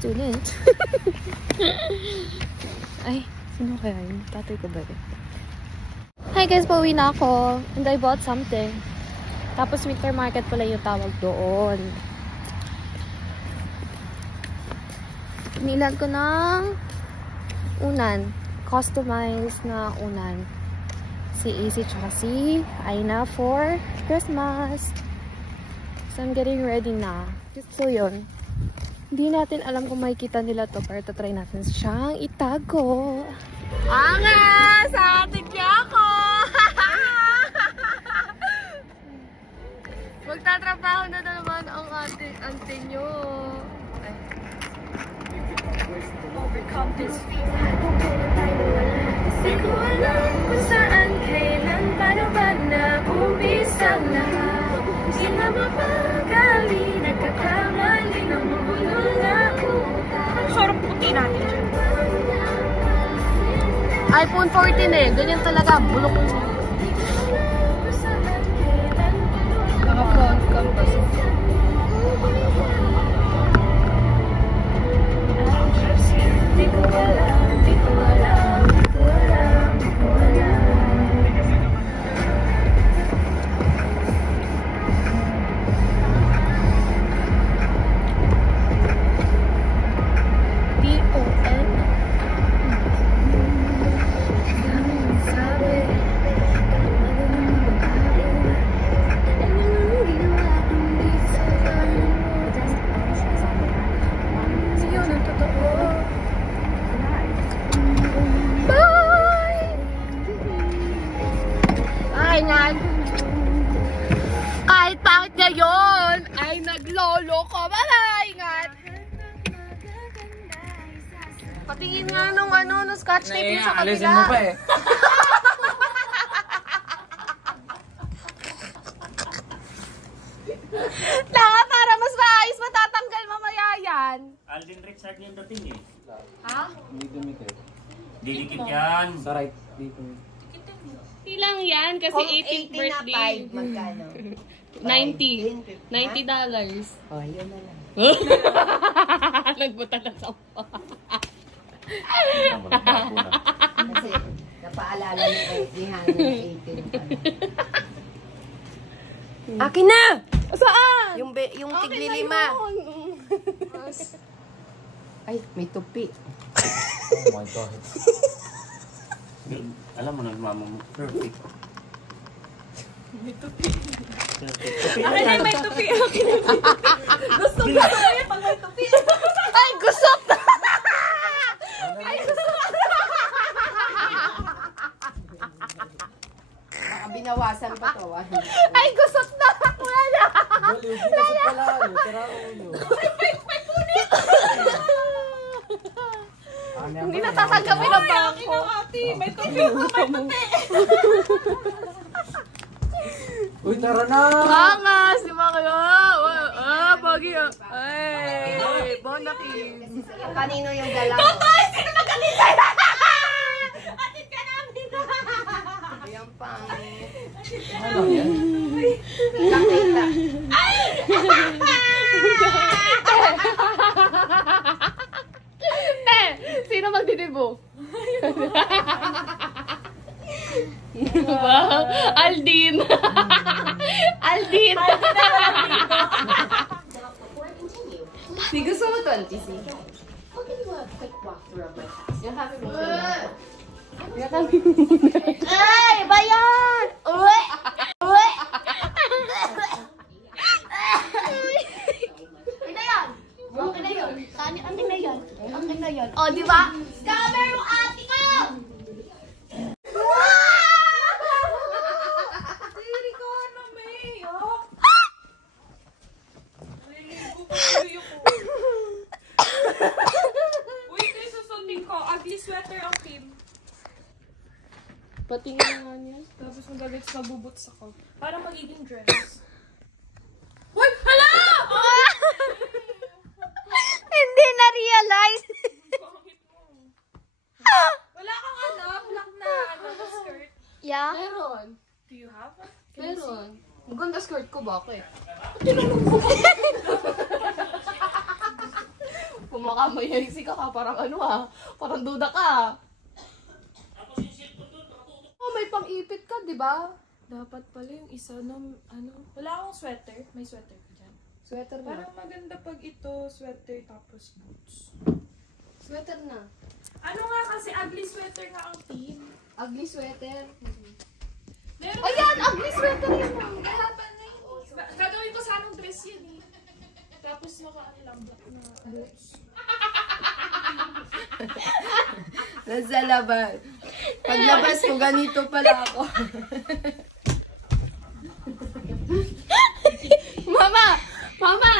student. Ay, sino kaya yun? Tatay ko ba yun? Hi guys, pauwi na ako. And I bought something. Tapos Winter Market pala yung tawag doon. Pinilan ko ng unan. Customized na unan. Si Easy tsaka si Aina for Christmas. So I'm getting ready na. So yun. Hindi natin alam kung makikita nila to, pero try natin siyang itago. Angas! Atin niya ako! Magtatrabaho na naman ang ating ante nyo. Overcome this fear. Di ko alam kung saan, kailan, paano ba na-umpisa lahat. Di na mapagali, nagkakamali, namubulol na utak. Ang sarap puti natin dyan. iPhone 14 eh. Ganyan talaga. Bulok. Naka-front campus. Di ko alam, di ko alam, di ko alam, di ko alam. D-O-N kahit pangit ngayon ay naglolo ko. Bye-bye! Ingat! Patingin nga nung nung scotch tape yung sa kabila. Alisin mo pa eh. Tanga, para mas maayos matatanggal mamaya yan. Alden Richard yung dating eh. Ha? Hindi dumikit. Didikit yan. Sa right, dito. Ilang yan? Kasi 18th birthday. Magkano? 90. $90. Oh, yun na lang. Nagbuta na sa pa. Kasi napaalala ni Hannah ng 18 pa. Akin na! Saan? Yung tigli-5. Ay, may tupi. Oh my God. Alam mo, nagmamamo. Perfect. May tupi. Akin na may tupi. Gusto mo yan pag may tupi. Ay, gusot na! Ay, gusot na! Baka binawasan pa to. Ay, gusot na! Wala na! Baliw, ginasot pala. Tara ulo. May punit! Hindi Hindi natatanggapin ang bangko. May tupi. May tupi. Uy, tara na! Angas! Di ba kayo? Pagi. Ay, bonaki. Kanino yung dala mo? Totoy! Sino magkalisay? Atin ka namin! Yung pang... Ano yan? Nakita. Sino magdidibo? Diba? Aldin! Aldin! Si gusto mo 20, si? Ay! Bayan! Uy! Uy! Okay na yun. Akin na yun. Akin na yun. O, di ba? Scammer mo ate ko! Uy, ito yung susundin ko. Ugly sweater ang Kim. Patingin na nga niya. Tapos magbuboots ako. Para magiging dress. Uy! Hala! Hindi na-realize. Wala kang black na skirt. Yeah? Meron. Do you have one? Meron. Ang ganda skirt ko, bakit? Baka may hazy ka parang ano ah. Parang duda ka. Oh, may pang-ipit ka, di ba? Dapat pala yung isa no, ano. Wala akong sweater. May sweater ka dyan. Sweater na. Parang maganda pag ito, sweater tapos boots. Sweater na. Ano nga kasi ugly sweater nga ang team. Ugly sweater. Meron Ayan, ugly sweater yun. Kalaban na yun. Gagawin ko sanang dress yan eh. Tapos naka-ano lang black na boots. Nasa laban. Paglabas ko, ganito pala ako. Mama! Mama!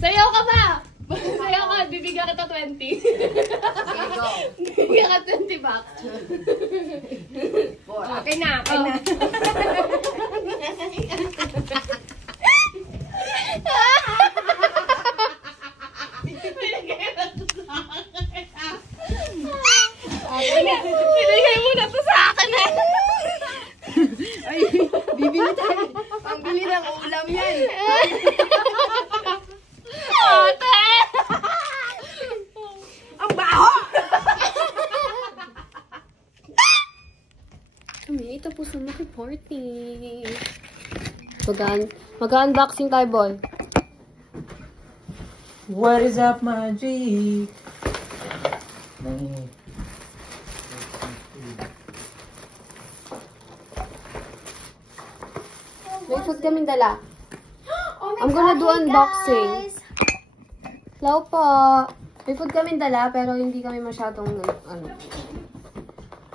Sayaw ka ba? Sayaw ka, bibigyan kita 20. Bibigyan ka 20 bucks. Okay na, okay na. Binigay mo na to sa akin eh. Ay, bibili tayo. Pambili ng ulam yan. Ate! Ang baho! Kami, tapos na maki-party. Mag-unboxing tayo, boy. What is up, my G? May food kaming dala. I'm gonna do unboxing. Hello po. May food kaming dala, pero hindi kami masyadong, ano.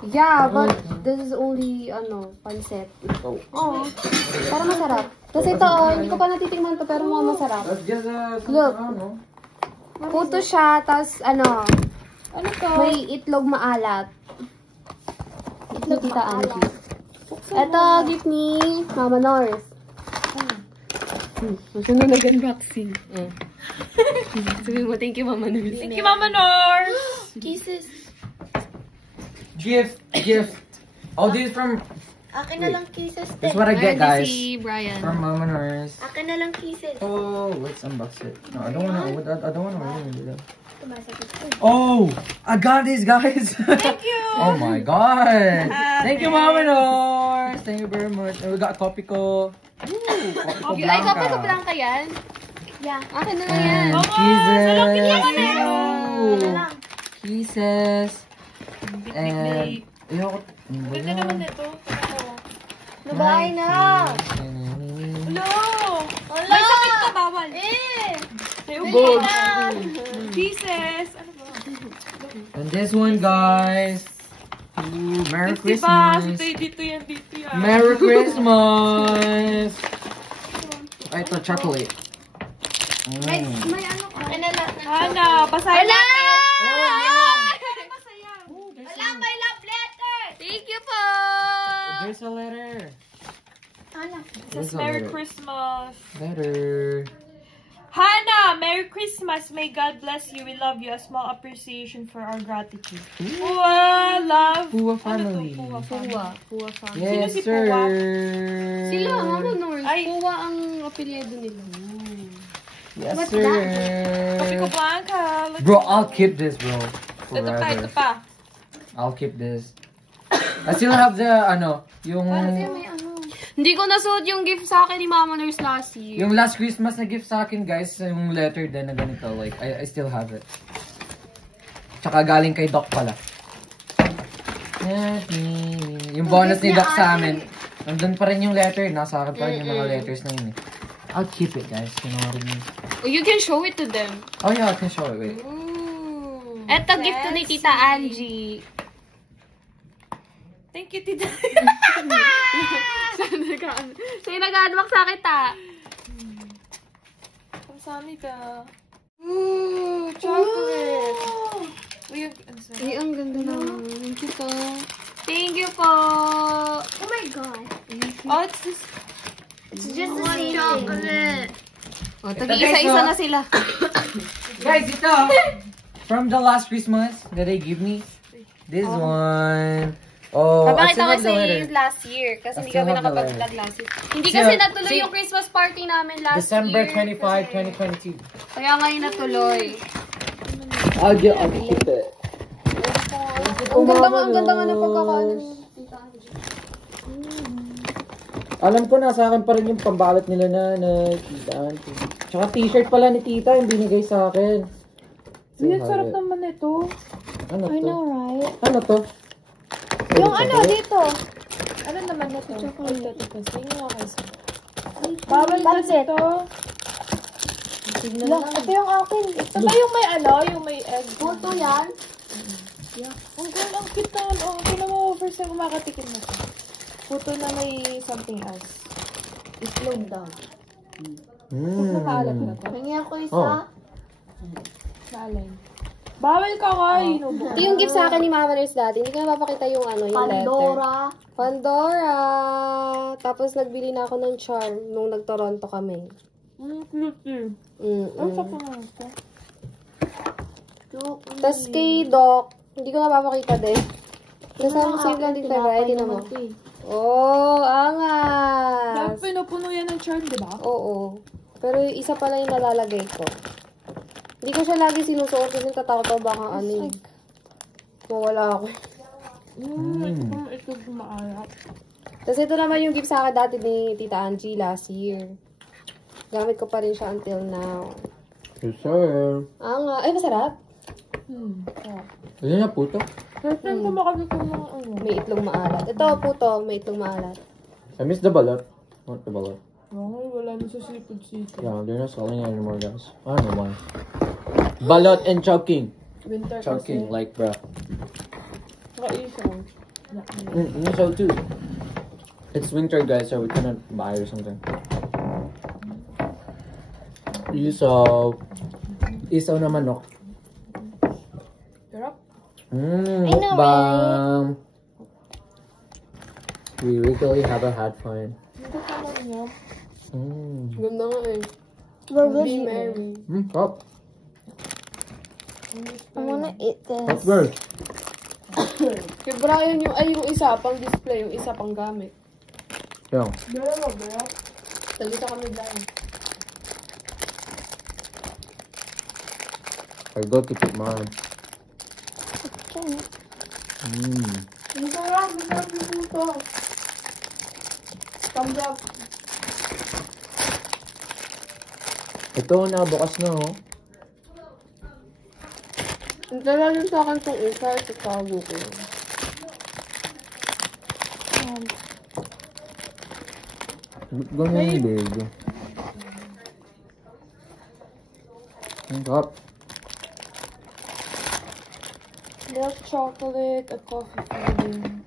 Yeah, but this is only, pancit. Oh, para masarap. Kasi ito, hindi ko pa natitingnan to, pero mukhang masarap. Let's get Look. ano? Puto siya, tas Ano to? may itlog maalat. Itlog Tita Angie. Ito, gift ni Mama North. Gusto na nag-unboxing. Sabi mo, thank you, Mama North. Thank you, Mama Nor! Kisses. Gift. Oh, this is from... Akin na lang kisses, This is te. what I get, guys. Si Brian. From Mama Nurse. Akin na lang kisses. Oh, let's unbox it. No, I don't wanna really do that. Tumasakit ko. Oh, I got this, guys. Thank you. Oh my god. Thank you, Mama Nurse. Thank you very much. And we got Copico. Copico Ay, kapag ko Blanca. blanca yan? Yeah. Akin na lang yan. And kisses. Kisses. And... Ayoko. Ganda naman ito. Nabahay na. Hello! May sakit ka, bawal. Sayo Bold. Jesus! Ano ba? And this one, guys. Ooh, Merry Diba? Christmas. Dito yan. Merry Christmas. Ay, ito, chocolate. May ano ka? Akin na lang. Hana, basahin natin. Wala, may love letter. Thank you po! There's a letter. Ano? There's a Merry letter. Christmas. Letter. Hannah, Merry Christmas. May God bless you. We love you. A small appreciation for our gratitude. Pua, love. Pua Ano to? family. Pua family. Puwa fa. Yes, si sir. Pua? Sila, Mama North. Ay. Puwa ang apelyido nila. Yes, What's sir. Copico Blanca. Let's Bro, go. I'll keep this, bro. Ito pa, ito Forever. pa. I'll keep this. I still have the, yung... Hindi ko nasuot yung gift sa akin ni Mama Nurse last year. Yung last Christmas na gift sa akin, guys, yung letter din na ganito. Like, I still have it. Tsaka galing kay Doc pala. Yung bonus ni Doc sa amin. Nandun pa rin yung letter. Nasa akin pa rin yung mga letters na yun eh. I'll keep it, guys. You know what I mean? Oh, you can show it to them. Oh yeah, I can show it. Wait. Eto, gift to ni Tita Angie. Thank you, Tita. Sa'yo nag-unbox sa akin, ta. Kamsami ka. Ooh, chocolate. Uy, ano sa'yo? Ay, ang ganda naman. Thank you po. Thank you po. Oh my God. Oh, it's this. It's just the same chocolate. Oh, tag-isa-isa na sila. Guys, ito! From the last Christmas that they give me. This one. Oh, I Papakita still ko have the letter. kasi last year. Kasi I hindi still kami have the nakapag-vlog last year. Hindi See, kasi natuloy see, yung Christmas party namin last December year. 25, kasi- 2022. Kaya ngayon natuloy. I'll keep it. Ang ganda nga ng pagkakaano niya. Alam ko nasa akin pa rin yung pambalot nila na tita auntie. Tsaka t-shirt pala ni tita yung binigay sa akin. Ang sarap naman ito. Ano I to? know, right? Ano to? Yung ano, dito. Ano naman ito? Chocolate ito kasi. Yung mga kasi. Bawal kasi ito. Look, ito yung akin. Ito ba yung may ano? Yung may egg? Puto yan. Ang girl, ang cute naman. Oh, tinan mo, first time makatikim na ito. Puto na may something else. Itlog daw. Nakaalam na ito. Hingi ako isa. Oh. Naalay. Bawal ka nga. Ito yung gift sa akin ni Mama Nurse dati. Hindi ko na papakita yung ano, yung letter. Pandora. Pandora! Tapos nagbili na ako ng charm nung nag-Toronto kami. Cute. Ang sarap naman ito. Tapos kay Doc, hindi ko na papakita din. Kasama save lang din tayo, ready na mo. Oh, angas! Dapat pinupuno yan ng charm, di ba? Oo. Pero yung isa pala yung nalalagay ko. Hindi ko siya lagi sinusuot kasi tatakot ako baka ano eh. Mawala ako. Ito maalat. Tapos ito naman yung gift sa akin dati ni Tita Angie last year. Gamit ko pa rin siya until now. Yes, sir. Ay, masarap. Ano na puto? First time ko makatikim ng ano. May itlog maalat. Ito, puto, may itlog maalat. I miss the balot. What the balot? Wala na sa Seafood City. Yeah, they're not selling it anymore, guys. I don't know why. Balot and choking. Winter Choking, kasi. like, bruh. Kaisaw. So too. It's winter, guys, so we cannot buy or something. Isaw. Isaw na manok. Sarap. Mukbang. We really haven't had fun. Ito naman niya. Ganda nga eh. Be Mary. Hop. I wanna eat Hop, this. girl. Kay Brian yung isa pang display, yung isa pang gamit. Yeah. Bera. Salita kami Brian. I go to keep mine. Ang sarap. Masarap yung puto. Thumbs up. Ito, nabukas na, oh. Ang talagang sa akin itong isa, ito tago ko. Ganun yung baby. Ang sarap. Milk chocolate, a coffee pudding.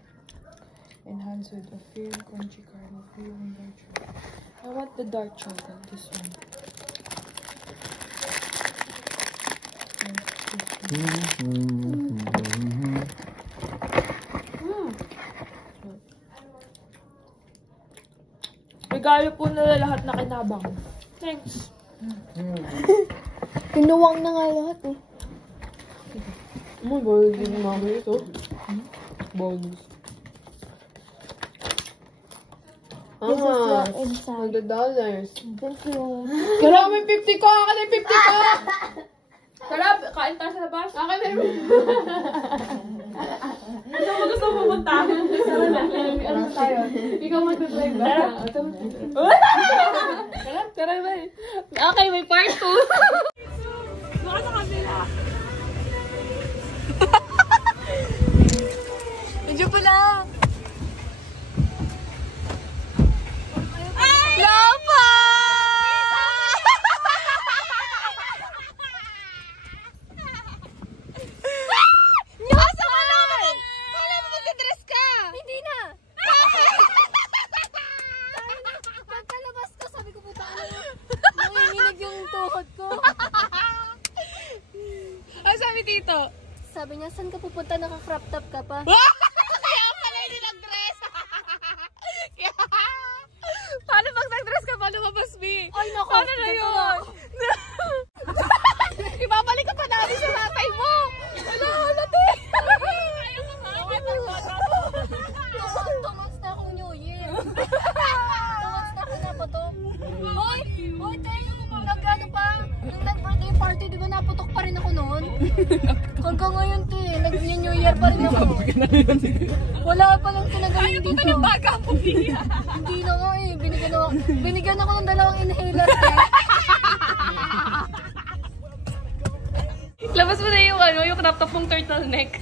Enhanced with a firm crunchy caramel filling dark chocolate. I want the dark chocolate, this one. Regalo po nila lahat na kinabang. Thanks. Pinuwang na nga lahat eh. Oh my God, hindi mama ito. Bonus. This is what's inside. $100. Thank you. Kailangan may 50 ko! Akin na 50 ko! Kalab, kain tayo sa labas. Akin na yung... Saan mo gusto pumunta? Ano tayo? Ikaw mag-drive ba? Tara ba eh. Okay, may part 2. Baka sa kabila. Medyo pala. Lapa! Nasa ka naman! Wala mo magdadress ka! Hindi na! Pagkalabas ko, sabi ko puta ka na. Nanginginig yung tuhod ko. Ano sabi dito? Sabi niya, saan ka pupunta? Naka-crop top ka pa. Kaya pala hindi nag-dress. Paano pag nag-dress ka pa lumabas, B? Ay, naku. Paano na yun? Ibabalik ka pa namin sa tatay mo. Wala, halate. Ayaw ka ba? Two months na akong New Year. 2 months na ako naputok. Hoy, tayo, nag-ano pa? Nung nag-birthday party, di ba naputok pa rin ako noon? nag-New Year pa rin ako. Wala pa lang tinagaling dito. Ayaw pa ng baga mo, hindi na nga eh. Binigyan ako ng 2 inhaler eh. Labas mo na yung yung crop top mong turtleneck.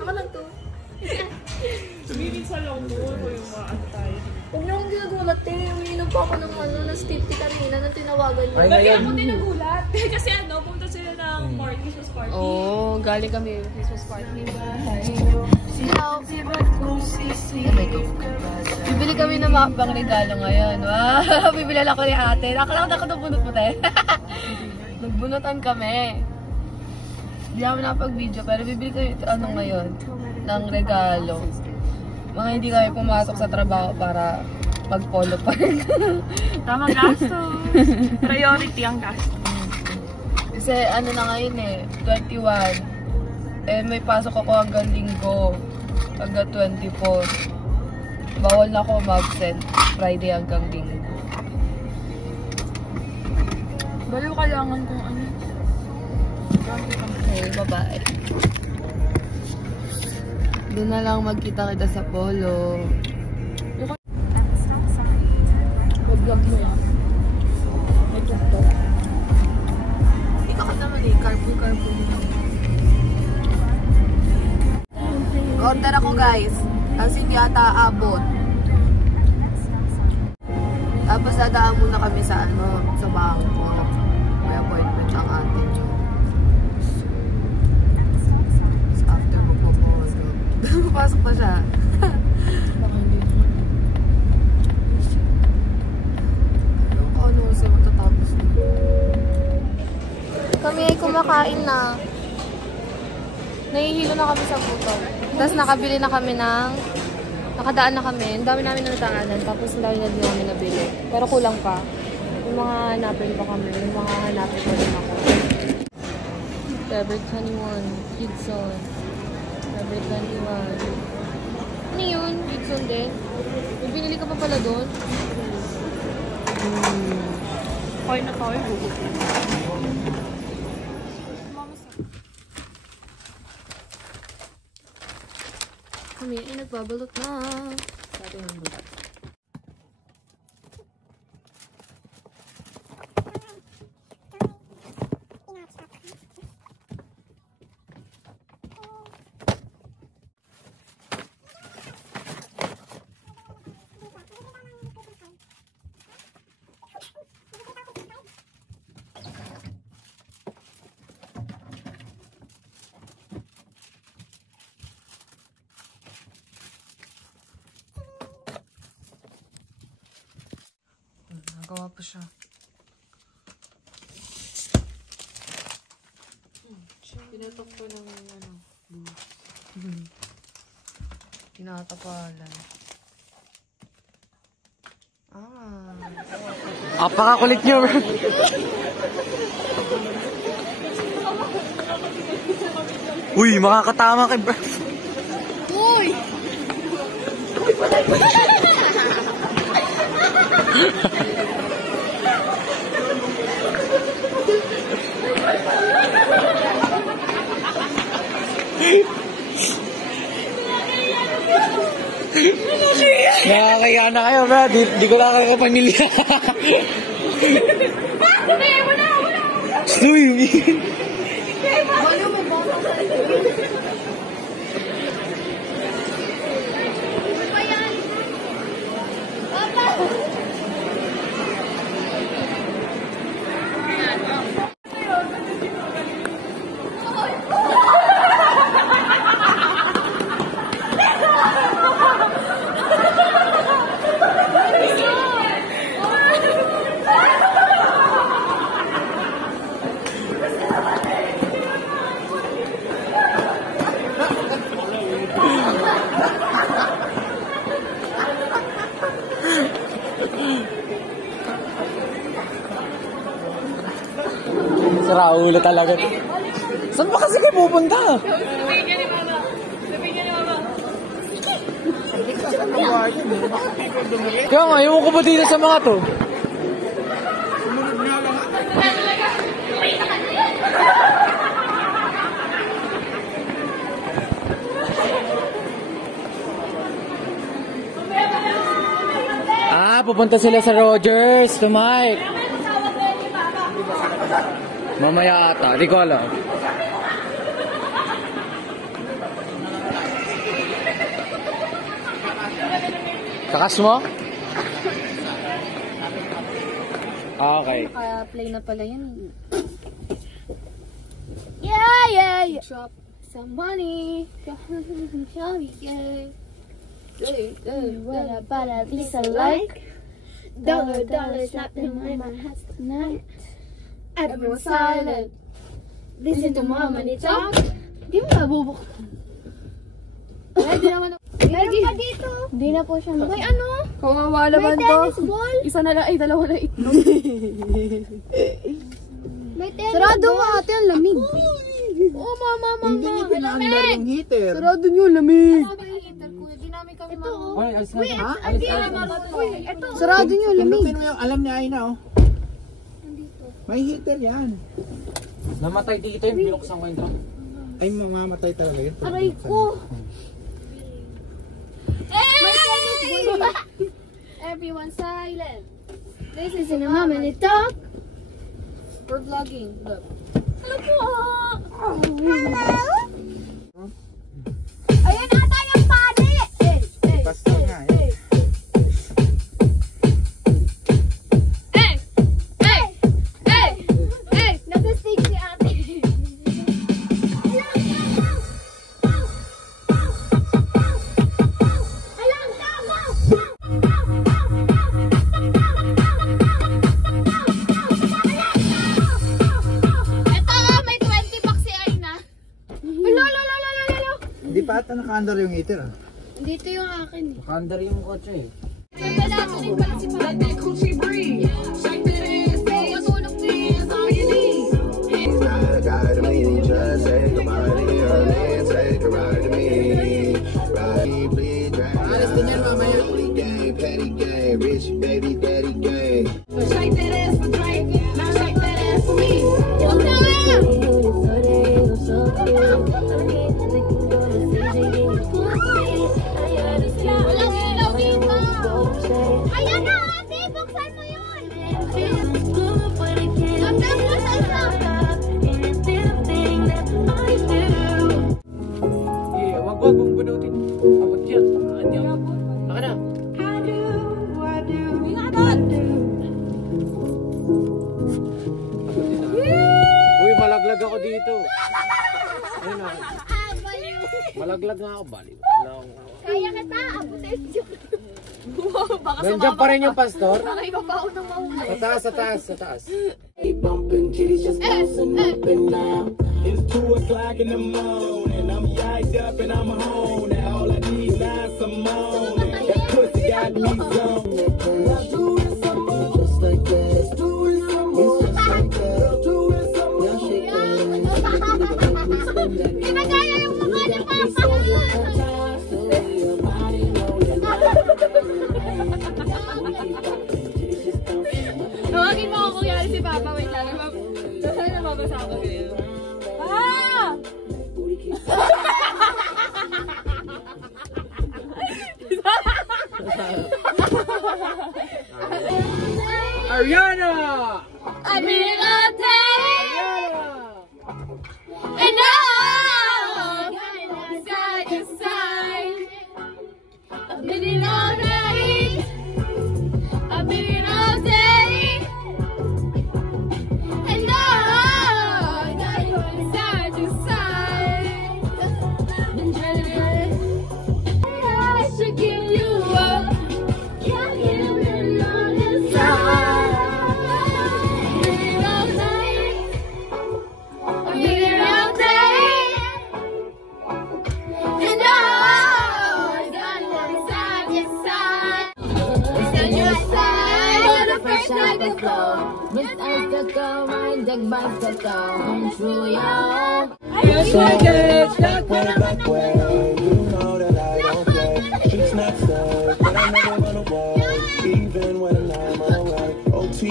Ako lang to. Bilis sa long ko yung mga antay. Huwag niyo akong ginagulat eh. Umiinom pa ako ng ng steep tea kanina nang tinawagan niyo. Bakit ako din nagulat? Kasi pumunta sila ng Christmas party. Oo, galing kami yung Christmas party. Bibili kami ng mga pang regalo ngayon. Wow! Bibili ako ni ate. Nakalaw na ako ng bunot mo tayo. Nagbunutan kami. Hindi ako nakapag-video pero bibili kami ngayon ng regalo. Mga hindi kami pumasok sa trabaho para pag-polo park. Tama gastos. Priority ang gastos. Kasi na ngayon 21. May pasok ako hanggang linggo. Hanggang 24. Bawal na ako mag-send Friday hanggang linggo. Baliw kailangan kung ano. Okay, bye-bye. Doon na lang magkita-kita sa polo. Vlog mo yan. May tuktok. Ikaw ka naman carpool. Order ako guys. Kasi hindi ata abot. Tapos dadaan muna kami sa sa bangko. May appointment ang atin yun. So after magpapolo. Papasok pa siya. Ano kasi matatapos dito. Kami ay kumakain na. Nahihilo na kami sa gutom. Tapos nakabili na kami nakadaan na kami. Ang dami namin nataanan. Tapos ang dami na din namin nabili. Pero kulang pa. Yung mga hanapin pa kami. Yung mga hanapin pa din ako. Forever 21. Kidson. Forever 21. Ano yun? Kidson din. May binili ka pa pala doon? Koy na toy. Kami ay nagbabalot na. Sabi ng bulat. Nagawa pa siya. Pinatok ko ng tinatapalan. Apakakulit niyo, bro. Uy, makakatama kay bro. Uy! Nakakaya na kayo, bro. Di ko nakakapamilya. Uy, sira ulo talaga. Saan ba kasi kayo pupunta? Kaya nga, iwan ko ba dito sa mga to? pupunta sila sa Rogers to Mike. Mamaya ata, di ko alam. Takas mo? Okay. Kaya play na pala yan. Yeah. Drop some money. Show me, yeah. What about at least a like? Dollar, snap in my house tonight. Everyone's silent. Listen to mom when they talk. Di mo nabubuk. Ay, di naman. Meron pa dito. Hindi na po siya. May ano? Kawawa May naman to. tennis ball. Isa na lang, ay dalawa na itlog. May tennis Sarado ball. nga ate, ang lamig. Oh, mama. Hindi niya pinaandar yung heater. Sarado nyo, lamig. Di namin kami ito. Oy, alis na. Ha? Ito. Sarado nyo, lamig. Pindutin mo yung alam ni Aina, oh. May heater yan. Namatay dito yung binuksan ko ito. Ay, mamamatay talaga yun. Aray ko. Everyone silent. Listen to mom when they talk. We're vlogging. Look. Hello po. Ayan ata yung pali. Pastor nga, eh. Nasa stage si ate. Hindi pa ata naka-andar yung heater, ah. Dito yung akin. Makandar yung kotse eh. Ride to me, just say goodbye to your man, take a ride to me. Ride, please, drag. Alas din yan mamaya. Holy game, petty game, rich baby daddy game. Shake that ass for Drake, now shake that ass for me. Walang ilaw dito. Ayan na ate, buksan mo yun. Buksan mo sa isa. Wag mong bunutin. Abot yan. Baka na. Uy, malaglag ako dito. Ayun na. Malaglag nga ako, bali. Kaya kita, abutin siya. Nandiyan pa rin yung pastor? Ay, babaw ng mahuli. Sa taas, sa taas, sa taas. Bumping titties just bouncing up and down. It's 2 o'clock in the morning. I'm yacked up and I'm home. Now all I need is some more. That pussy got me zoned. Let's do it some more. Just like that. Let's do it some more. It's just like that. Let's do it some more. Now shake that ass. Ginagaya yung mukha niya, Papa. Tawagin mo ako kung yari si Papa. Wait lang. Saan na mabasa ako kayo? Ah! Ariana! I mean, all day. And all side to side. I've been in all night. I've been in all day. And all side to side. Been trying to I should give you up. Can't give me long inside. Been in all night. I've been in all day. And all side to side. Stand your side. For the first night to go. Miss us to go. My deck by to go. I'm true, y'all. Back way, you know that I don't play. Streets not safe, but I never run away. Even when I'm alright. OT.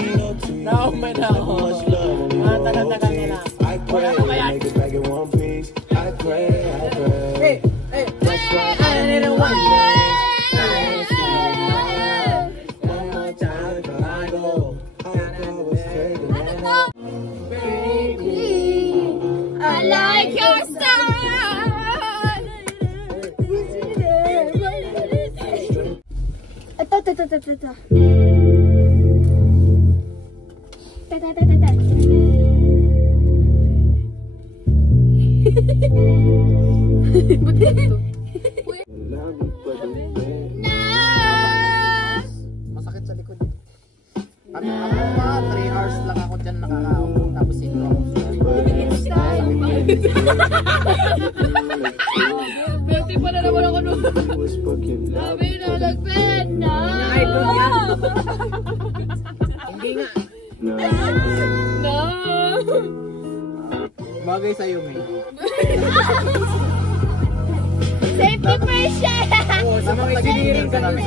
No, man, no. Much love when we go OT. I pray, make it back in one piece. I pray. Hey, hey. That's why I I didn't want that. one more Masakit sa likod. Ako pa, 3 hours lang ako dyan nakakaupo. Tapos ito ako. Berti pa na naman ako nun. Sabi na, nag-pen na. Hindi nga. No. Bagay sa'yo, May. Safety first siya. Oo, sa mga engineering ka namin.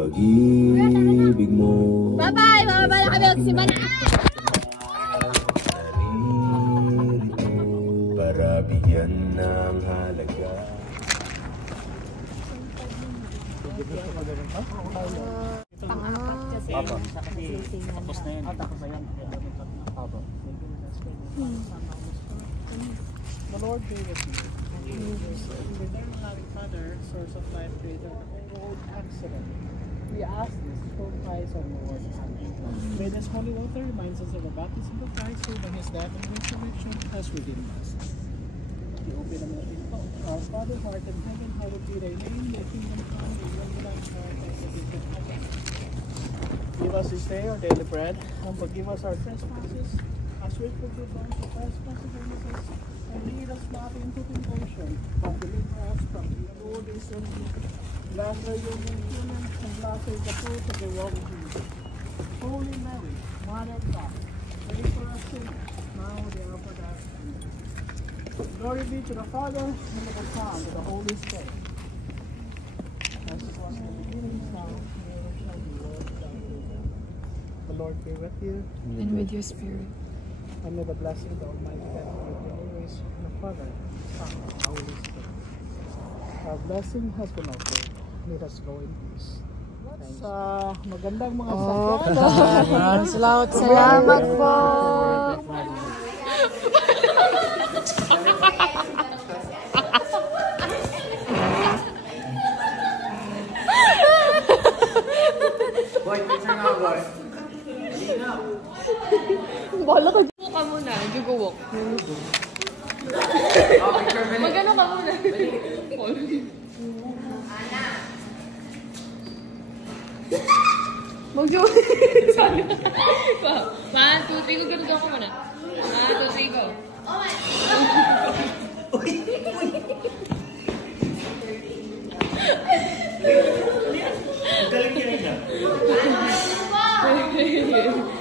Pag-ibig mo. Bye-bye! Bababa na kami magsimba na! Para bigyan ng halaga. Tapos na yan. The Lord be with you. Eternal loving Father, source of life, creator of the road accident. We ask this for Christ our Lord. Amen. May this holy water reminds us of the baptism of Christ, who by his death and resurrection has redeemed us. I-open naman natin ito. Our Father, who art in heaven, hallowed be thy name. Thy kingdom come, thy will be done on earth as it is in heaven. Give us this day our daily bread, and forgive us our trespasses, as we forgive those who trespass against us. And lead us not into temptation, but deliver us from evil. This is blessed are you among women, and blessed is the fruit of your womb, Jesus. Holy Mary, Mother of God, pray for us sinners, now and at the hour of our death. Amen. Glory be to the Father, and to the Son, and to the Holy Spirit. As it was in the beginning, now, and ever shall be, Lord, without end. The Lord be with you. And with your spirit. And may the blessing of the Almighty God be with you always, the Father, the Son, and the Holy Spirit. Our blessing has been offered. Let us go in peace. Sa magandang mga sakyan. Salamat po. Boy, picture nga, boy. Bala ka. Walk ka muna. Jugo walk. Magano ka muna. Mag-jugo. Sorry. 1, 2, 3, go. Ganun ako muna. 1, 2, 3, go. Galing ka rin na. Galing.